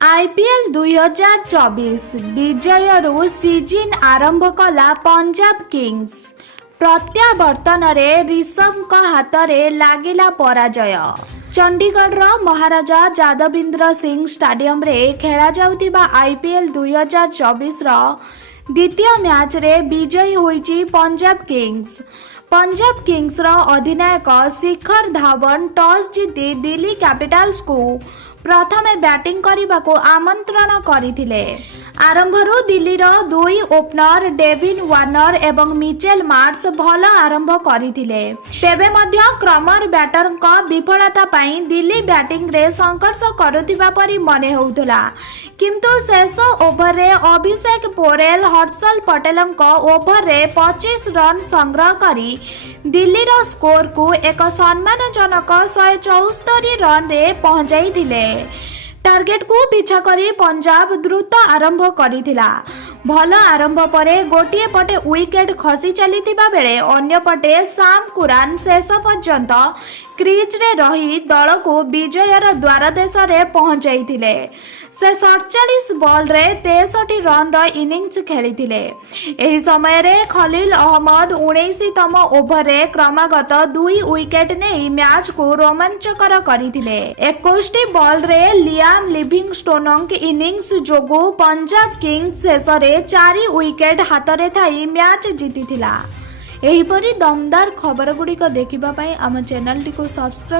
IPL 2024 विजयरू season आरंभ कला Punjab Kings. प्रत्यावर्तन Rishabh हाथ में लागिला पराजय। चंडीगढ़ महाराजा जादविंद्र सिंह स्टेडियम रे खेला जाउथिबा आईपीएल 2024 द्वितीय मैच रे विजयी होईची Punjab Kings. Punjab Kings अधिनायक Shikhar Dhawan toss जीति दिल्ली कैपिटल्स को प्रथमे बैटिंग करने को आमंत्रण करथिले। आरंभरू दिल्लीर दुई ओपनर डेविन वार्नर एवं मिचेल मार्श भल आरंभ करथिले। तेबे मध्य क्रमर बैटरक विफलता पाई दिल्ली बैटिंग रे संघर्ष करुथिबा परि मने होउथला, किंतु शेष ओभर रे अभिषेक पोरेल हर्षल पटेलक ओभर रे 25 रन संग्रह करी दिल्लीर स्कोर को एक सम्मानजनक 174 रन रे पहुंचाई दिले। टार्गेट को पीछा करी पंजाब द्रुत आरंभ करिथिला। भल आरंभ परे गोटिए पटे विकेट खसी चलीथिबा बेले अन्य पटे साम कुरान शेष पर्यंत क्रीज रे रही दल को विजयर द्वारदेश रे पहुंचाइथिले। से 47 बॉल रे 63 रन रो इनिंग्स खेलिथिले। एही समय रे खलील अहमद 19तम ओभर रे क्रमागत 2 विकेट नै मैच को रोमांचकर करिथिले। 21 बॉल रे लियाम लिविंगस्टोनक इनिंग्स जोगु पंजाब किंग्स शेष रे 4 विकेट हाथ रे थाई मैच जीतिथिला। एहीपरि दमदार खबर गुड़िक देखिबा पई आम चैनल टी को सब्सक्राइब